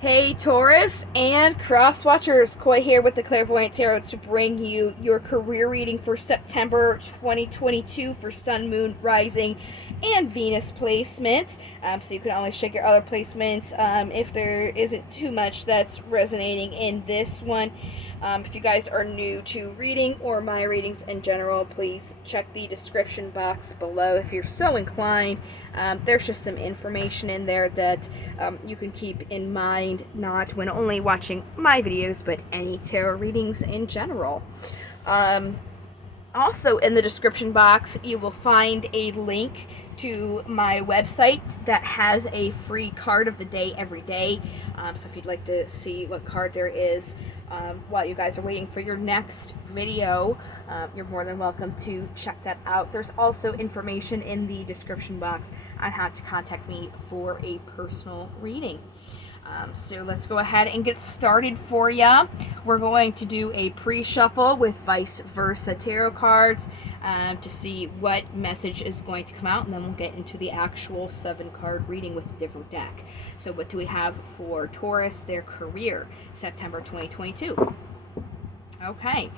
Hey Taurus and Cross Watchers, Koi here with the Clairvoyant Tarot to bring you your career reading for September 2022 for Sun, Moon, Rising, and Venus placements. So you can always check your other placements if there isn't too much that's resonating in this one. If you guys are new to reading or my readings in general, please check the description box below if you're so inclined. There's just some information in there that you can keep in mind, not when only watching my videos, but any tarot readings in general. Also, in the description box, you will find a link to my website that has a free card of the day every day. So if you'd like to see what card there is while you guys are waiting for your next video, you're more than welcome to check that out. There's also information in the description box on how to contact me for a personal reading. So let's go ahead and get started for ya. We're going to do a pre-shuffle with vice versa tarot cards to see what message is going to come out, and then we'll get into the actual 7-card reading with a different deck. So what do we have for Taurus, their career, September 2022? Okay,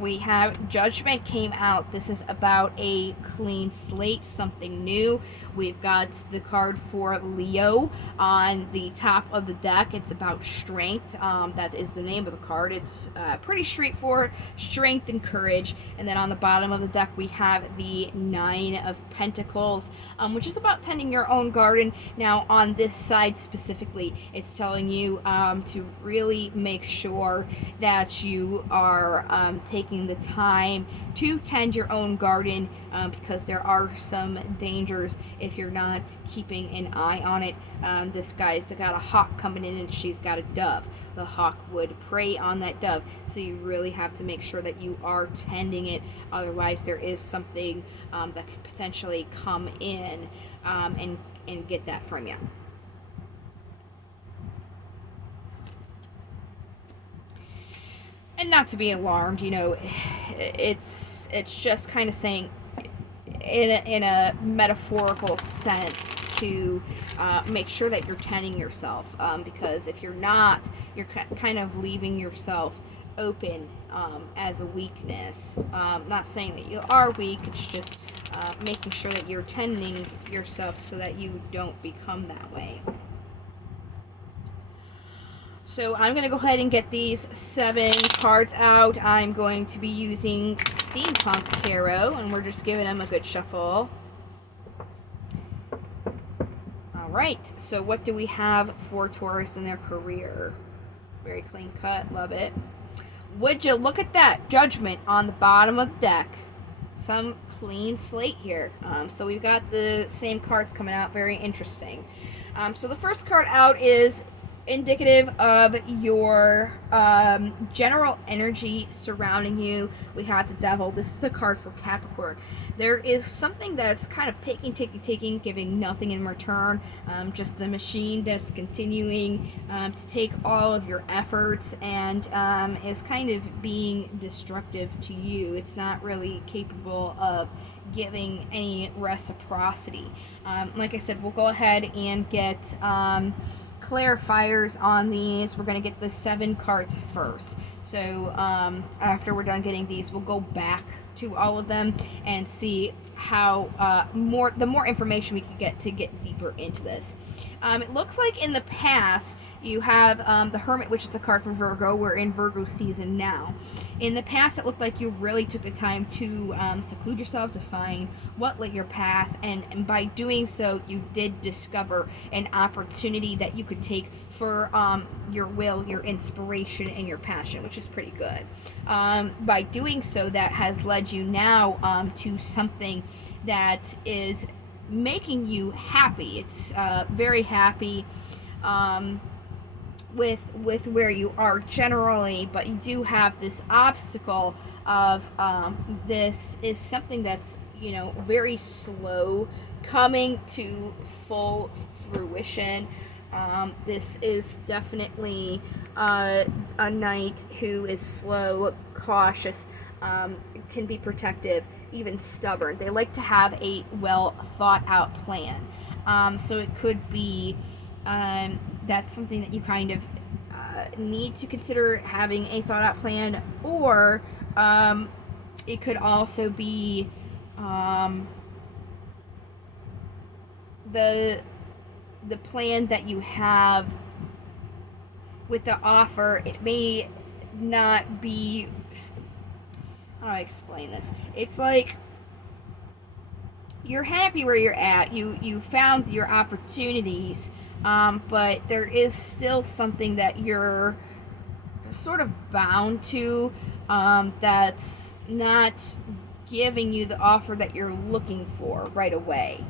we have Judgment came out. This is about a clean slate, something new. We've got the card for Leo on the top of the deck. It's about strength. That is the name of the card. It's pretty straightforward, strength and courage. And then on the bottom of the deck, we have the 9 of Pentacles, which is about tending your own garden. Now, on this side specifically, it's telling you to really make sure that you are taking the time to tend your own garden because there are some dangers if you're not keeping an eye on it. This guy's got a hawk coming in and she's got a dove. The hawk would prey on that dove, so you really have to make sure that you are tending it. Otherwise, there is something that could potentially come in and get that from you. And not to be alarmed, you know, it's just kind of saying in a metaphorical sense to make sure that you're tending yourself, because if you're not, you're kind of leaving yourself open as a weakness. Not saying that you are weak, it's just making sure that you're tending yourself so that you don't become that way. So I'm going to go ahead and get these 7 cards out. I'm going to be using Steampunk Tarot, and we're just giving them a good shuffle. Alright, so what do we have for Taurus in their career? Very clean cut, love it. Would you look at that? Judgment on the bottom of the deck. Some clean slate here. So we've got the same cards coming out, very interesting. So the first card out is indicative of your general energy surrounding you. We have the Devil. This is a card for Capricorn. There is something that's kind of taking, giving nothing in return. Just the machine that's continuing to take all of your efforts and is kind of being destructive to you. It's not really capable of giving any reciprocity. Like I said, we'll go ahead and get clarifiers on these. We're going to get the 7 cards first. So after we're done getting these, we'll go back to all of them and see how the more information we can get to get deeper into this. It looks like in the past you have the Hermit, which is the card for Virgo. We're in Virgo season now. In the past, it looked like you really took the time to seclude yourself, to find what lit your path, and by doing so, you did discover an opportunity that you could take for your will, your inspiration, and your passion, which is pretty good. By doing so, that has led you now to something that is making you happy. It's very happy with where you are generally, but you do have this obstacle of this is something that's, you know, very slow coming to full fruition. This is definitely a knight who is slow, cautious, can be protective, even stubborn. They like to have a well thought out plan. So it could be that's something that you kind of need to consider having a thought out plan, or it could also be the plan that you have with the offer. It may not be, how do I explain this? It's like you're happy where you're at. You found your opportunities, but there is still something that you're sort of bound to, that's not giving you the offer that you're looking for right away.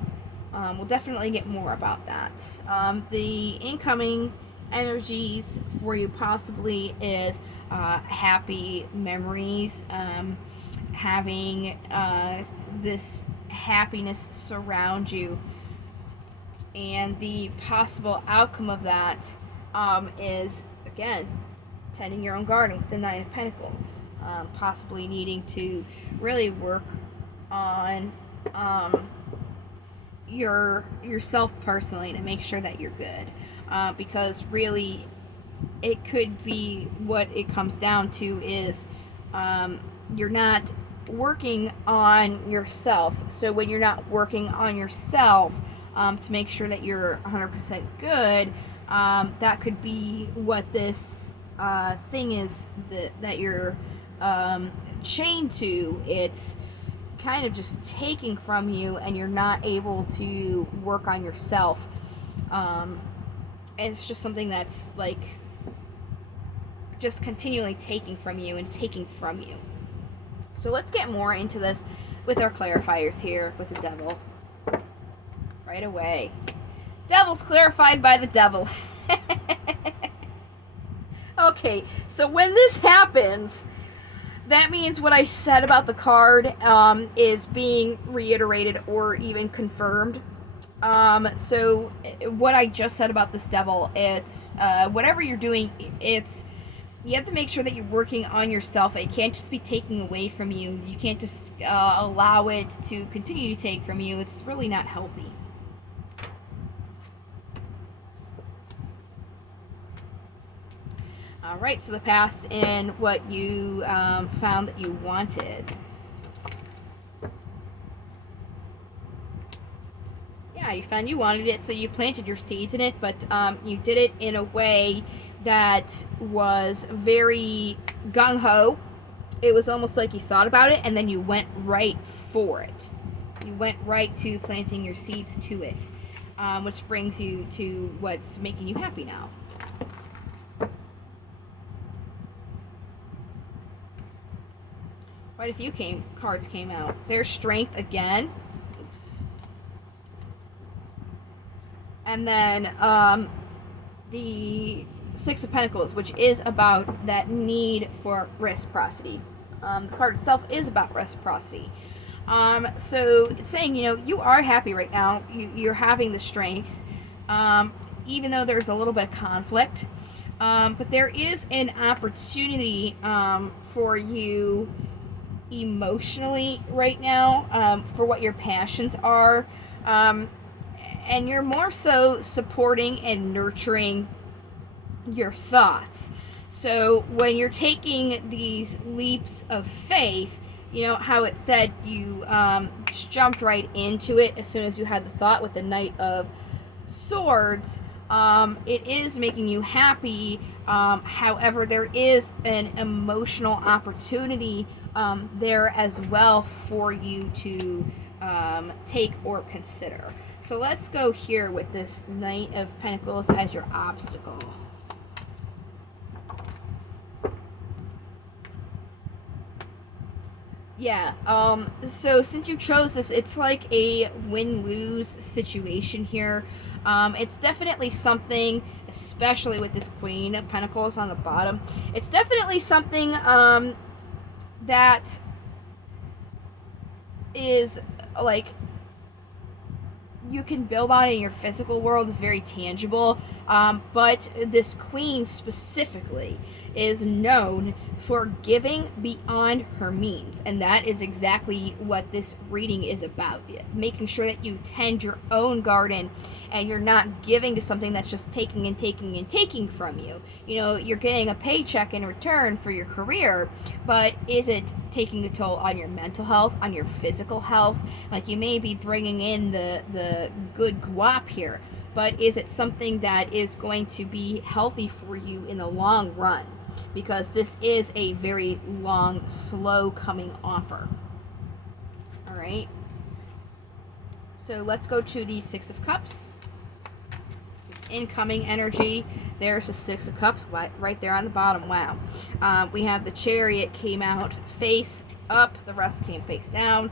We'll definitely get more about that. The incoming energies for you possibly is happy memories, having this happiness surround you, and the possible outcome of that is, again, tending your own garden with the Nine of Pentacles, possibly needing to really work on yourself personally to make sure that you're good, because really it could be what it comes down to is you're not working on yourself. So when you're not working on yourself to make sure that you're 100% good, that could be what this thing is that you're chained to. It's kind of just taking from you, and you're not able to work on yourself. It's just something that's like just continually taking from you and taking from you. So let's get more into this with our clarifiers here with the Devil. Right away. Devil's clarified by the Devil. Okay, so when this happens, that means what I said about the card is being reiterated or even confirmed. So what I just said about this Devil, it's whatever you're doing, you have to make sure that you're working on yourself. It can't just be taking away from you. You can't just allow it to continue to take from you. It's really not healthy. Alright, so the past and what you found that you wanted. Yeah, you found you wanted it, so you planted your seeds in it, but you did it in a way that was very gung-ho. It was almost like you thought about it, and then you went right for it. You went right to planting your seeds to it, which brings you to what's making you happy now. Quite a few cards came out. There's Strength again. Oops. And then the Six of Pentacles, which is about that need for reciprocity. The card itself is about reciprocity. So it's saying, you are happy right now. You're having the strength, even though there's a little bit of conflict. But there is an opportunity for you emotionally right now, for what your passions are, and you're more so supporting and nurturing your thoughts. So when you're taking these leaps of faith, how it said you just jumped right into it as soon as you had the thought with the Knight of Swords. It is making you happy. However, there is an emotional opportunity there as well for you to take or consider. So let's go here with this Knight of Pentacles as your obstacle. Yeah, so since you chose this, it's like a win-lose situation here. It's definitely something, especially with this Queen of Pentacles on the bottom, it's definitely something that is like you can build on in your physical world, is very tangible, but this Queen specifically is known for giving beyond her means, and that is exactly what this reading is about. Making sure that you tend your own garden and you're not giving to something that's just taking and taking and taking from you. You know, you're getting a paycheck in return for your career, but is it taking a toll on your mental health, on your physical health? Like, you may be bringing in the good guap here, but is it something that is going to be healthy for you in the long run? Because this is a very long, slow coming offer. All right. So let's go to the Six of Cups. This incoming energy. There's the Six of Cups right there on the bottom. Wow. We have the Chariot came out face up. The rest came face down.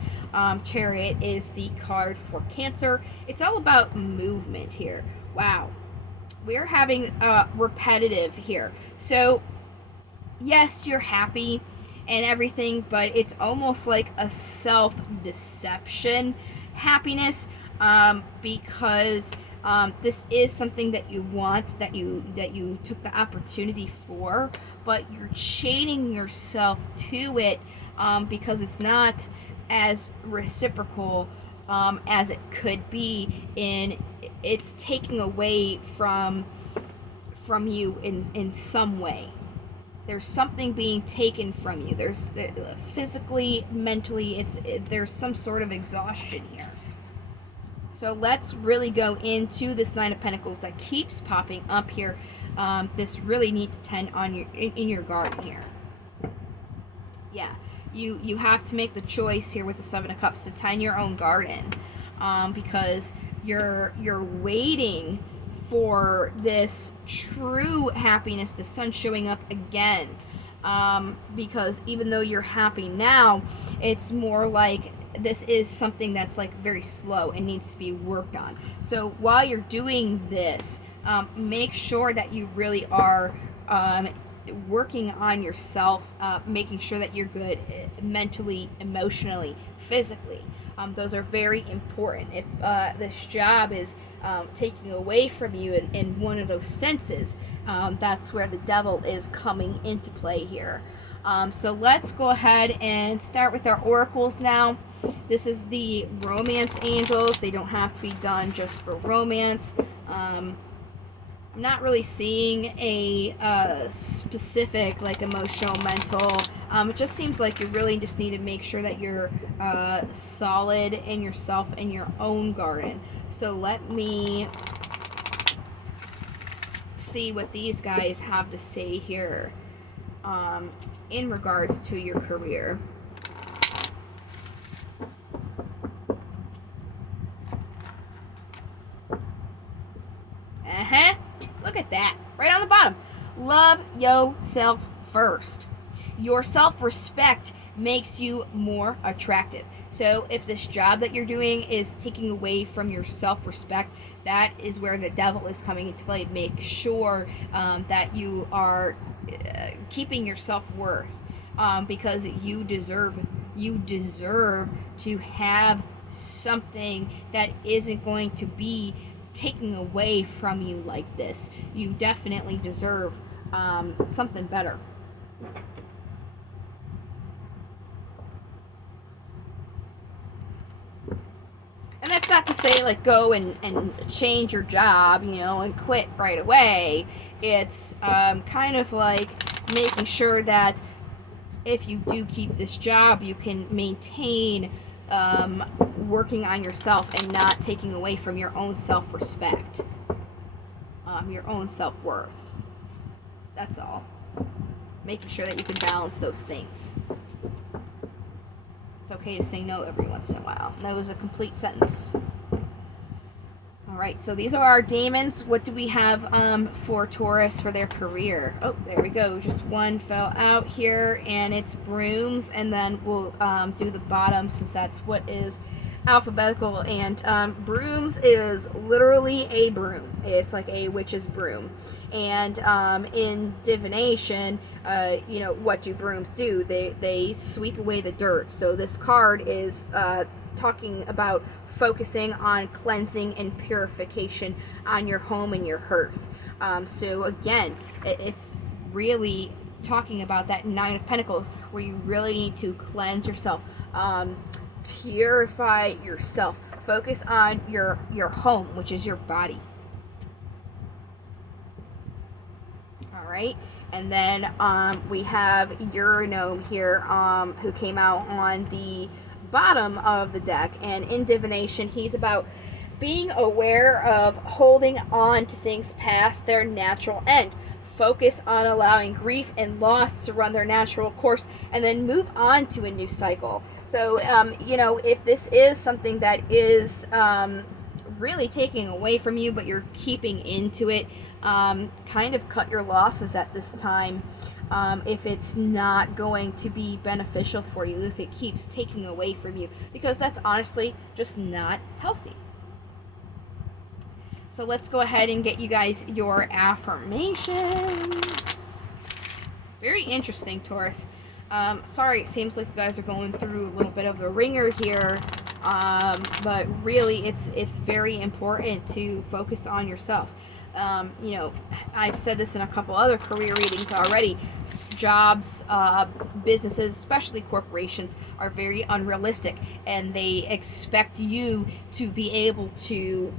Chariot is the card for Cancer. It's all about movement here. Wow. We're having repetitive here. So yes, you're happy and everything, but it's almost like a self-deception happiness, because this is something that you want, that you took the opportunity for, but you're chaining yourself to it, because it's not as reciprocal as it could be, and it's taking away from you in some way. There's something being taken from you. There's physically, mentally, there's some sort of exhaustion here. So let's really go into this Nine of Pentacles that keeps popping up here. This really needs to tend on in your garden here. Yeah, you have to make the choice here with the Seven of Cups to tend your own garden, because you're waiting for this true happiness, the sun showing up again, because even though you're happy now, it's more like this is something that's like very slow and needs to be worked on. So while you're doing this, make sure that you really are working on yourself, making sure that you're good mentally, emotionally, physically. Those are very important. If this job is taking away from you in one of those senses, that's where the devil is coming into play here. So let's go ahead and start with our oracles now. This is the romance angels. They don't have to be done just for romance. I'm not really seeing a specific, like, emotional, mental. It just seems like you really just need to make sure that you're solid in yourself and your own garden. So let me see what these guys have to say here in regards to your career. Look at that. Right on the bottom. Love yourself first. Your self-respect makes you more attractive. So if this job that you're doing is taking away from your self-respect, that is where the devil is coming into play. Make sure that you are keeping your self-worth, because you deserve to have something that isn't going to be taking away from you like this. You definitely deserve something better. And that's not to say, like, go and change your job, you know, and quit right away. It's kind of like making sure that if you do keep this job, you can maintain working on yourself and not taking away from your own self-respect, your own self-worth. That's all. Making sure that you can balance those things. It's okay to say no every once in a while. That was a complete sentence. Alright, so these are our demons. What do we have for Taurus for their career? Oh, there we go. Just one fell out here, and it's brooms, and then we'll do the bottom since that's what is alphabetical. And brooms is literally a broom. It's like a witch's broom. And in divination, you know, what do brooms do? They sweep away the dirt. So this card is talking about focusing on cleansing and purification on your home and your hearth. So again, it's really talking about that Nine of Pentacles, where you really need to cleanse yourself, purify yourself, focus on your home, which is your body. All right. And then we have Uranome here, who came out on the bottom of the deck. And in divination, he's about being aware of holding on to things past their natural end. Focus on allowing grief and loss to run their natural course, and then move on to a new cycle. So, if this is something that is really taking away from you, but you're keeping into it, kind of cut your losses at this time. If it's not going to be beneficial for you, if it keeps taking away from you, because that's honestly just not healthy. So let's go ahead and get you guys your affirmations. Very interesting, Taurus. Sorry, it seems like you guys are going through a little bit of a ringer here. But really, it's very important to focus on yourself. I've said this in a couple other career readings already. Jobs, businesses, especially corporations, are very unrealistic, and they expect you to be able to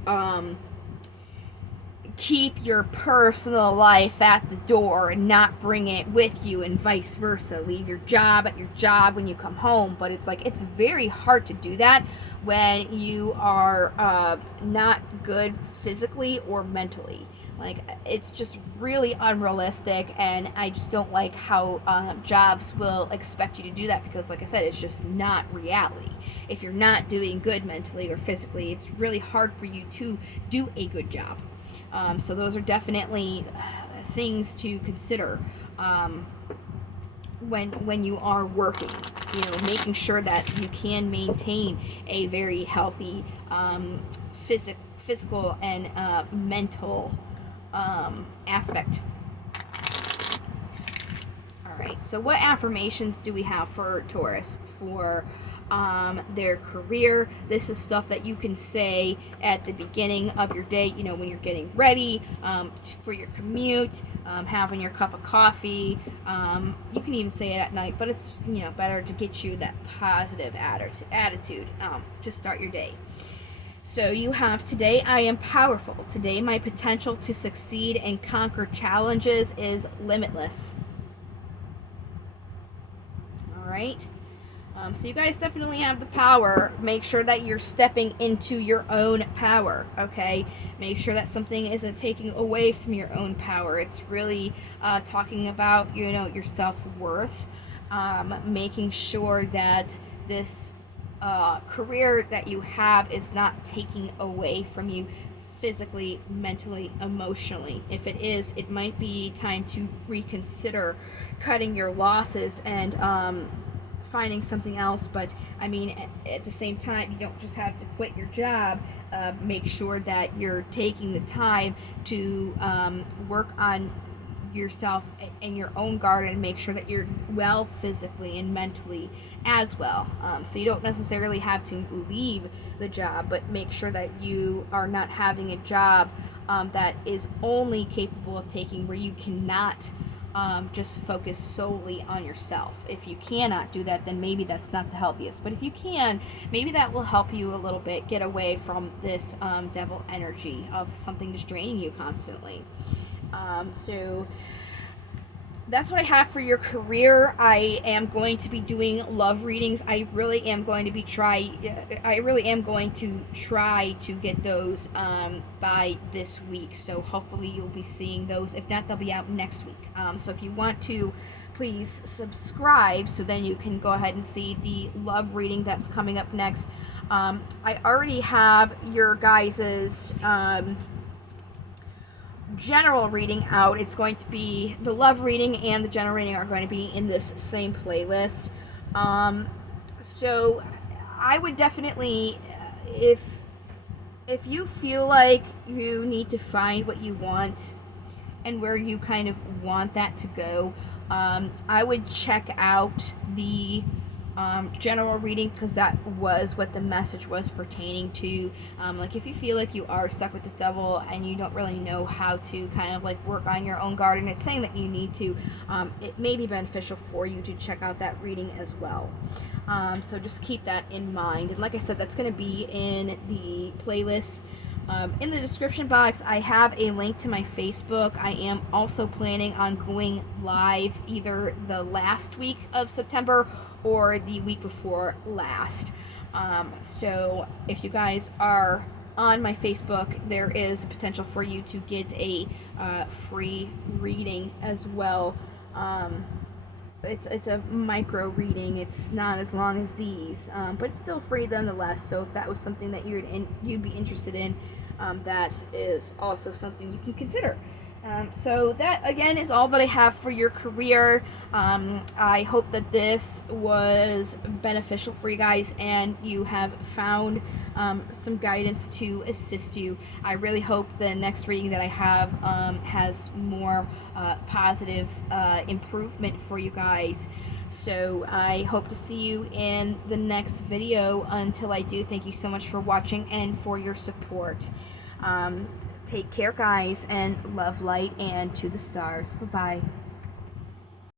keep your personal life at the door and not bring it with you, and vice versa. Leave your job at your job when you come home. But it's like, it's very hard to do that when you are not good physically or mentally. Like, it's just really unrealistic, and I just don't like how jobs will expect you to do that, because like I said, it's just not reality. If you're not doing good mentally or physically, it's really hard for you to do a good job. So those are definitely things to consider when you are working. Making sure that you can maintain a very healthy physical and mental aspect. All right. So what affirmations do we have for Taurus for their career? This is stuff that you can say at the beginning of your day, when you're getting ready for your commute, having your cup of coffee. You can even say it at night, but it's better to get you that positive attitude to start your day. So you have, today I am powerful. Today my potential to succeed and conquer challenges is limitless. All right. So you guys definitely have the power. Make sure that you're stepping into your own power, okay? Make sure that something isn't taking away from your own power. It's really talking about, your self-worth, making sure that this career that you have is not taking away from you physically, mentally, emotionally. If it is, it might be time to reconsider cutting your losses and finding something else. But I mean, at the same time, you don't just have to quit your job. Make sure that you're taking the time to work on yourself in your own garden, and make sure that you're well physically and mentally as well. So you don't necessarily have to leave the job, but make sure that you are not having a job that is only capable of taking, where you cannot just focus solely on yourself. If you cannot do that, then maybe that's not the healthiest. But if you can, maybe that will help you a little bit get away from this devil energy of something just draining you constantly. So that's what I have for your career. I am going to be doing love readings. I really am going to try to get those by this week. So hopefully you'll be seeing those. If not, they'll be out next week. So if you want to, please subscribe, so then you can go ahead and see the love reading that's coming up next. I already have your guys's general reading out. It's going to be the love reading and the general reading are going to be in this same playlist. So I would definitely, if you feel like you need to find what you want and where you kind of want that to go, I would check out the general reading, because that was what the message was pertaining to. Like if you feel like you are stuck with this devil and you don't really know how to kind of like work on your own garden, it's saying that you need to, it may be beneficial for you to check out that reading as well. So just keep that in mind. And like I said, that's going to be in the playlist. In the description box, I have a link to my Facebook. I am also planning on going live either the last week of September or the week before last. So if you guys are on my Facebook, there is a potential for you to get a free reading as well. It's a micro reading. It's not as long as these, but it's still free nonetheless. So if that was something that you'd be interested in, that is also something you can consider. So that again is all that I have for your career. I hope that this was beneficial for you guys and you have found some guidance to assist you. I really hope the next reading that I have has more positive improvement for you guys. So I hope to see you in the next video. Until I do, thank you so much for watching and for your support. Take care, guys, and love, light, and to the stars. Bye-bye.